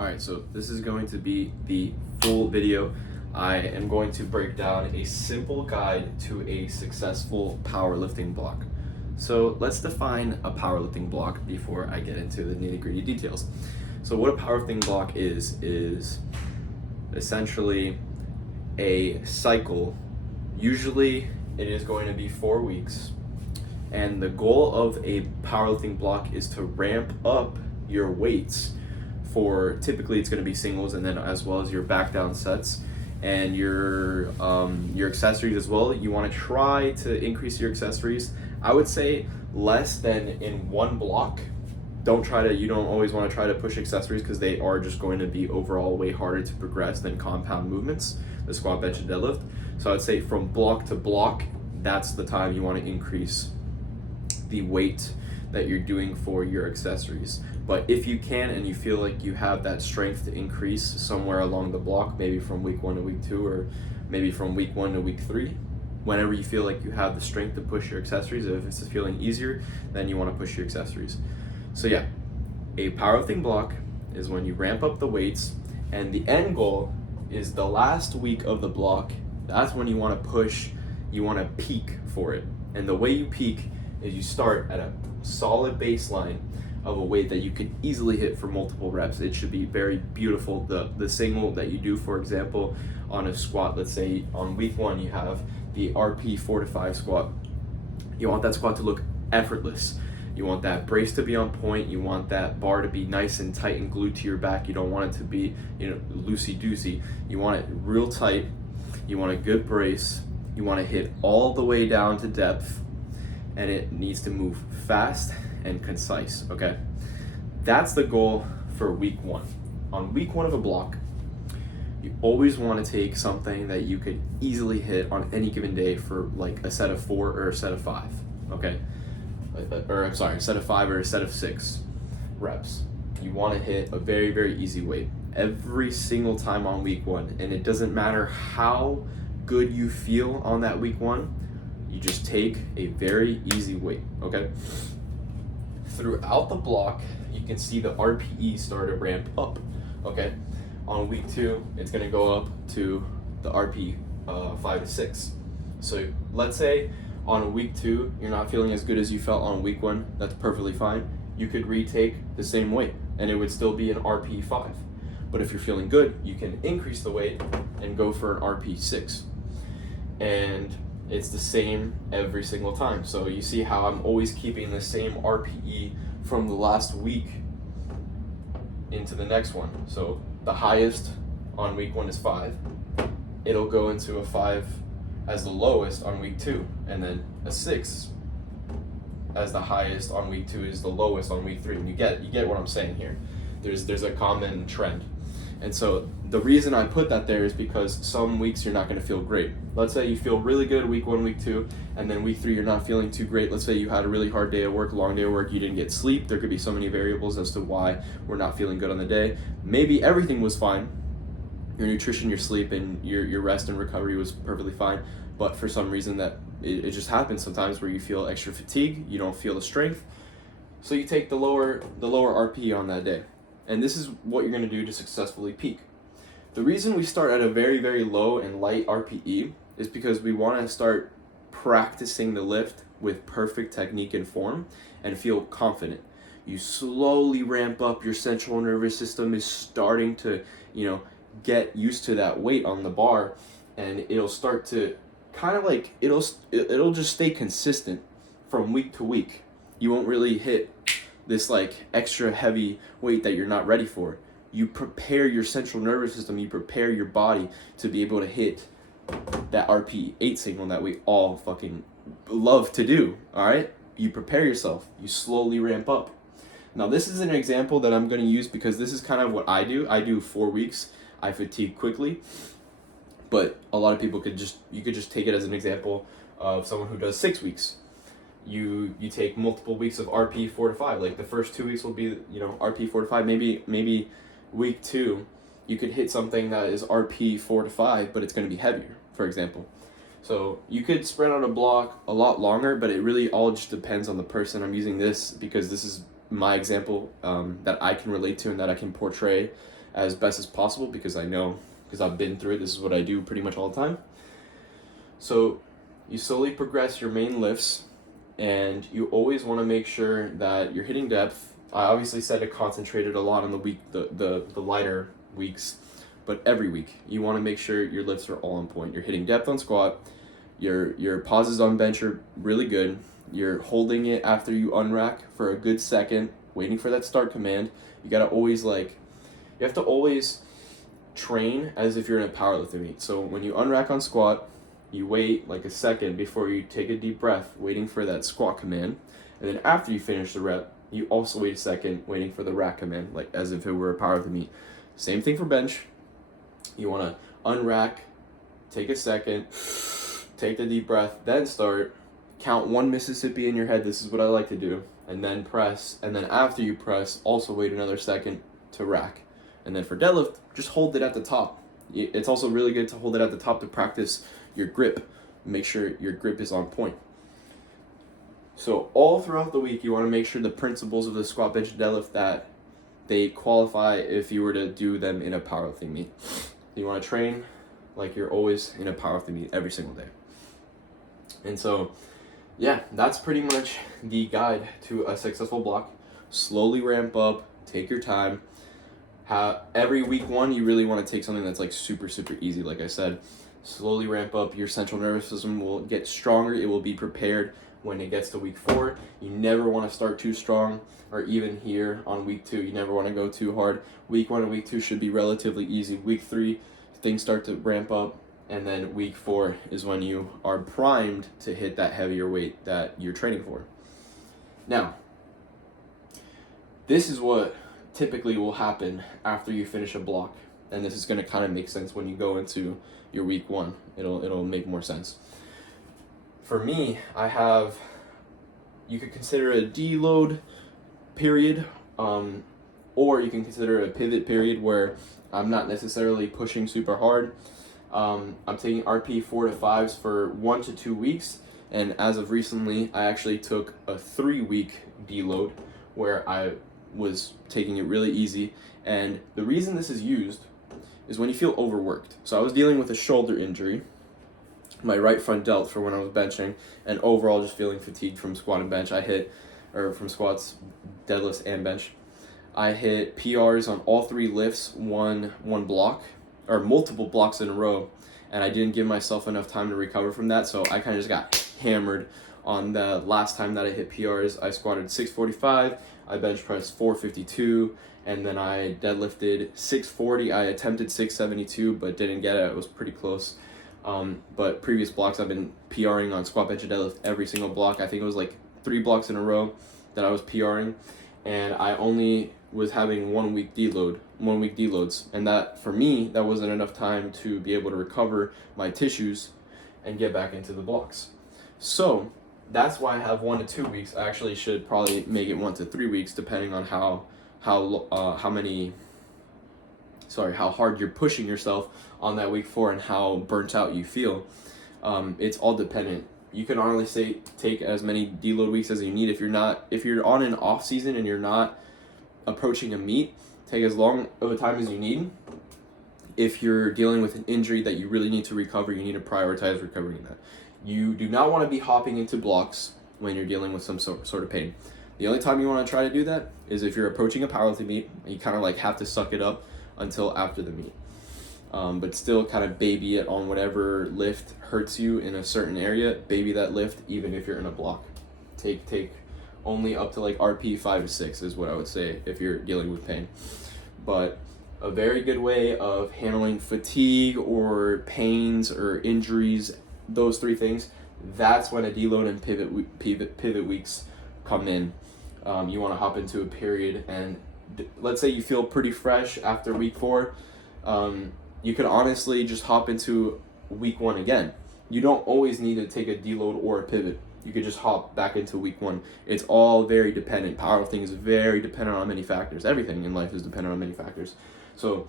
Alright, so this is going to be the full video. I am going to break down a simple guide to a successful powerlifting block. So let's define a powerlifting block before I get into the nitty-gritty details. So what a powerlifting block is essentially a cycle. Usually it is going to be 4 weeks. And the goal of a powerlifting block is to ramp up your weights for, typically it's going to be singles, and then as well as your back down sets and your accessories as well. You want to try to increase your accessories. I would say less than in one block. You don't always want to try to push accessories because they are just going to be overall way harder to progress than compound movements, the squat, bench, and deadlift. So I'd say from block to block, that's the time you want to increase the weight that you're doing for your accessories. But if you can and you feel like you have that strength to increase somewhere along the block, maybe from week 1 to week 2, or maybe from week 1 to week 3, whenever you feel like you have the strength to push your accessories, if it's feeling easier, then you want to push your accessories. So yeah, a powerlifting block is when you ramp up the weights, and the end goal is the last week of the block. That's when you want to push, you want to peak for it. And the way you peak is you start at a solid baseline of a weight that you can easily hit for multiple reps. It should be very beautiful. The single that you do, for example, on a squat, let's say on week 1 you have the RP 4 to 5 squat. You want that squat to look effortless. You want that brace to be on point. You want that bar to be nice and tight and glued to your back. You don't want it to be, loosey-goosey. You want it real tight. You want a good brace. You want to hit all the way down to depth, and it needs to move fast and concise, okay? That's the goal for week 1. On week 1 of a block, you always want to take something that you could easily hit on any given day for like a set of 4 or a set of 5, okay? A set of 5 or a set of 6 reps. You want to hit a very, very easy weight every single time on week 1, and it doesn't matter how good you feel on that week 1, you just take a very easy weight, okay? Throughout the block, you can see the RPE start to ramp up, okay? On week 2, it's gonna go up to the RP 5 to 6. So let's say on week 2, you're not feeling as good as you felt on week 1, that's perfectly fine. You could retake the same weight and it would still be an RP 5. But if you're feeling good, you can increase the weight and go for an RP 6. And it's the same every single time. So you see how I'm always keeping the same RPE from the last week into the next one. So the highest on week 1 is 5. It'll go into a 5 as the lowest on week 2, and then a 6 as the highest on week 2 is the lowest on week 3. And you get what I'm saying here. There's a common trend. And so the reason I put that there is because some weeks you're not going to feel great. Let's say you feel really good week 1, week 2, and then week 3 you're not feeling too great. Let's say you had a really hard day at work, long day at work, you didn't get sleep. There could be so many variables as to why we're not feeling good on the day. Maybe everything was fine. Your nutrition, your sleep, and your rest and recovery was perfectly fine. But for some reason that it just happens sometimes where you feel extra fatigue, you don't feel the strength. So you take the lower RP on that day. And this is what you're going to do to successfully peak. The reason we start at a very, very low and light RPE is because we want to start practicing the lift with perfect technique and form and feel confident. You slowly ramp up, your central nervous system is starting to, get used to that weight on the bar, and it'll start to kind of like, it'll just stay consistent from week to week. You won't really hit this like extra heavy weight that you're not ready for. You prepare your central nervous system, you prepare your body to be able to hit that RP8 signal that we all fucking love to do, all right? You prepare yourself, you slowly ramp up. Now this is an example that I'm gonna use because this is kind of what I do. I do 4 weeks, I fatigue quickly, but a lot of people you could just take it as an example of someone who does 6 weeks. You take multiple weeks of RP 4 to 5. Like the first 2 weeks will be, RP 4 to 5. Maybe week 2, you could hit something that is RP 4 to 5, but it's going to be heavier, for example. So you could spread out a block a lot longer, but it really all just depends on the person. I'm using this because this is my example that I can relate to and that I can portray as best as possible because I know, because I've been through it, this is what I do pretty much all the time. So you slowly progress your main lifts, and you always want to make sure that you're hitting depth. I obviously said it concentrated a lot on the lighter weeks, but every week you want to make sure your lifts are all on point. You're hitting depth on squat, your pauses on bench are really good, you're holding it after you unrack for a good second, waiting for that start command. You have to always train as if you're in a powerlifting meet. So when you unrack on squat, you wait like a second before you take a deep breath, waiting for that squat command. And then after you finish the rep, you also wait a second, waiting for the rack command, like as if it were a powerlifting meet. Same thing for bench. You want to unrack, take a second, take the deep breath, then start. Count 1 Mississippi in your head. This is what I like to do. And then press. And then after you press, also wait another second to rack. And then for deadlift, just hold it at the top. It's also really good to hold it at the top to practice your grip. Make sure your grip is on point. So all throughout the week, you want to make sure the principles of the squat, bench, and deadlift that they qualify if you were to do them in a powerlifting meet. You want to train like you're always in a powerlifting meet every single day. And so, yeah, that's pretty much the guide to a successful block. Slowly ramp up, take your time. Every week 1, you really want to take something that's like super, super easy. Like I said, slowly ramp up. Your central nervous system will get stronger. It will be prepared when it gets to week 4. You never want to start too strong, or even here on week 2, you never want to go too hard. Week 1 and week 2 should be relatively easy. Week 3, things start to ramp up, and then week 4 is when you are primed to hit that heavier weight that you're training for. Now, this is what typically will happen after you finish a block, and this is going to kind of make sense when you go into your week 1. It'll make more sense. For me, you could consider a deload period, or you can consider a pivot period where I'm not necessarily pushing super hard. I'm taking RP 4 to 5s for 1 to 2 weeks, and as of recently, I actually took a 3-week deload where I was taking it really easy. And the reason this is used is when you feel overworked. So I was dealing with a shoulder injury, my right front delt for when I was benching, and overall just feeling fatigued from squat and bench. From squats, deadlifts, and bench. I hit PRs on all 3 lifts, one block, or multiple blocks in a row, and I didn't give myself enough time to recover from that, so I kind of just got hammered on the last time that I hit PRs. I squatted 645, I bench pressed 452, and then I deadlifted 640. I attempted 672, but didn't get it. It was pretty close. But previous blocks, I've been PRing on squat, bench, and deadlift every single block. I think it was like 3 blocks in a row that I was PRing, and I only was having 1 week deloads, and that, for me, that wasn't enough time to be able to recover my tissues and get back into the blocks. So that's why I have 1 to 2 weeks. I actually should probably make it 1 to 3 weeks, depending on how hard you're pushing yourself on that week 4 and how burnt out you feel. It's all dependent. You can honestly take as many deload weeks as you need. If you're on an off season and you're not approaching a meet, take as long of a time as you need. If you're dealing with an injury that you really need to recover, you need to prioritize recovering that. You do not want to be hopping into blocks when you're dealing with some sort of pain. The only time you want to try to do that is if you're approaching a powerlifting meet, and you kind of like have to suck it up until after the meet. But still kind of baby it on whatever lift hurts you in a certain area. Baby that lift even if you're in a block. Take only up to like RP 5 to 6 is what I would say if you're dealing with pain. But a very good way of handling fatigue or pains or injuries, those 3 things, that's when a deload and pivot weeks come in. You want to hop into a period, and let's say you feel pretty fresh after week 4. You could honestly just hop into week 1 again. You don't always need to take a deload or a pivot. You could just hop back into week 1. It's all very dependent. Powerlifting is very dependent on many factors. Everything in life is dependent on many factors. So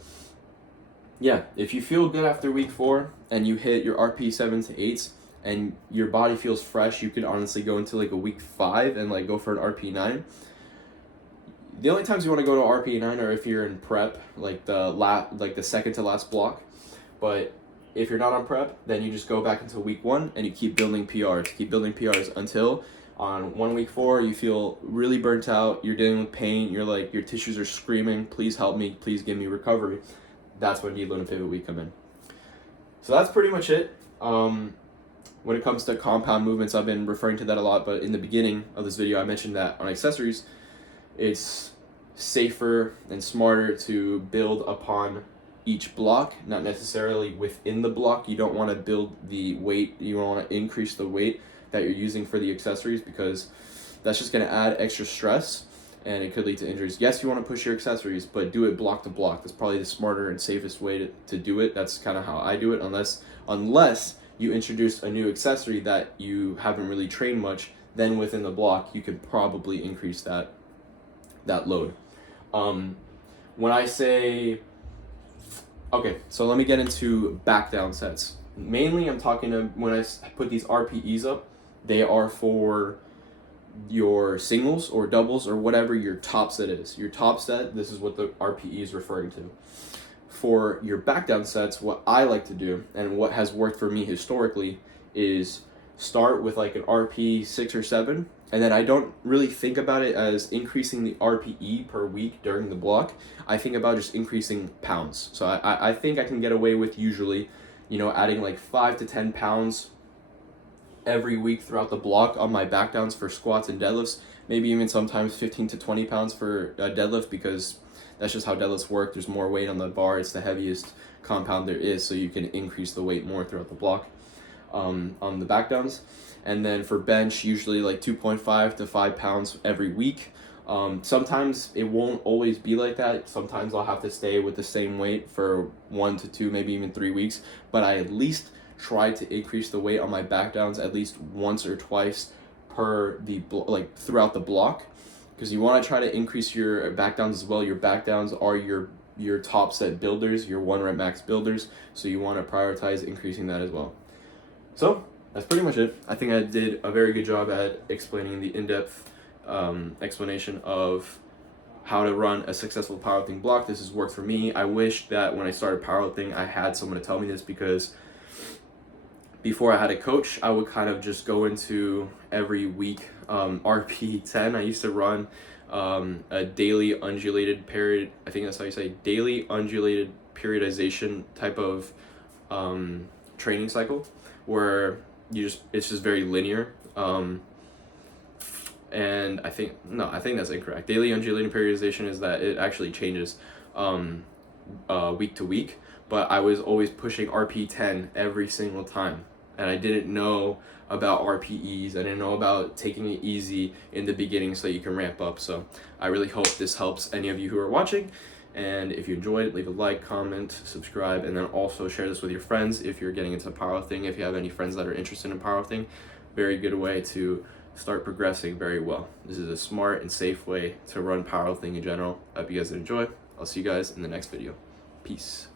yeah, if you feel good after week 4 and you hit your RP 7 to 8s and your body feels fresh, you could honestly go into like a week 5 and like go for an RP 9. The only times you want to go to RP9 are if you're in prep, like the second to last block. But if you're not on prep, then you just go back into week 1 and you keep building PRs until on 1 week 4 you feel really burnt out, you're dealing with pain, you're like, your tissues are screaming, please help me, please give me recovery. That's when deload and pivot week come in. So that's pretty much it. When it comes to compound movements, I've been referring to that a lot, but in the beginning of this video I mentioned that on accessories it's safer and smarter to build upon each block, not necessarily within the block. You don't want to build the weight, you don't want to increase the weight that you're using for the accessories, because that's just going to add extra stress and it could lead to injuries. Yes, you want to push your accessories, but do it block to block. That's probably the smarter and safest way to do it. That's kind of how I do it, unless you introduce a new accessory that you haven't really trained much, then within the block you could probably increase that load. When I say, okay, so let me get into back down sets. Mainly I'm talking to, when I put these RPEs up, they are for your singles or doubles or whatever your top set is. Your top set, this is what the RPE is referring to. For your back down sets, what I like to do and what has worked for me historically is start with like an RP 6 or 7, and then I don't really think about it as increasing the RPE per week during the block. I think about just increasing pounds. So I think I can get away with usually, adding like 5 to 10 pounds every week throughout the block on my back downs for squats and deadlifts. Maybe even sometimes 15 to 20 pounds for deadlift, because that's just how deadlifts work. There's more weight on the bar. It's the heaviest compound there is, so you can increase the weight more throughout the block on the back downs. And then for bench, usually like 2.5 to 5 pounds every week. Sometimes it won't always be like that. Sometimes I'll have to stay with the same weight for 1 to 2, maybe even 3 weeks. But I at least try to increase the weight on my back downs at least once or twice throughout the block, because you want to try to increase your back downs as well. Your back downs are your top set builders, your 1 rep max builders, so you want to prioritize increasing that as well. So that's pretty much it. I think I did a very good job at explaining the in-depth explanation of how to run a successful powerlifting block. This has worked for me. I wish that when I started powerlifting I had someone to tell me this, because before I had a coach, I would kind of just go into every week RP 10. I used to run a daily undulated period. I think that's how you say daily undulated periodization type of training cycle, where it's just very linear. And I think that's incorrect. Daily undulating periodization is that it actually changes week to week, but I was always pushing RP 10 every single time. And I didn't know about RPEs. I didn't know about taking it easy in the beginning so you can ramp up. So I really hope this helps any of you who are watching. And if you enjoyed it, leave a like, comment, subscribe, and then also share this with your friends if you're getting into powerlifting. If you have any friends that are interested in powerlifting, very good way to start progressing very well. This is a smart and safe way to run powerlifting in general. I hope you guys enjoy. I'll see you guys in the next video. Peace.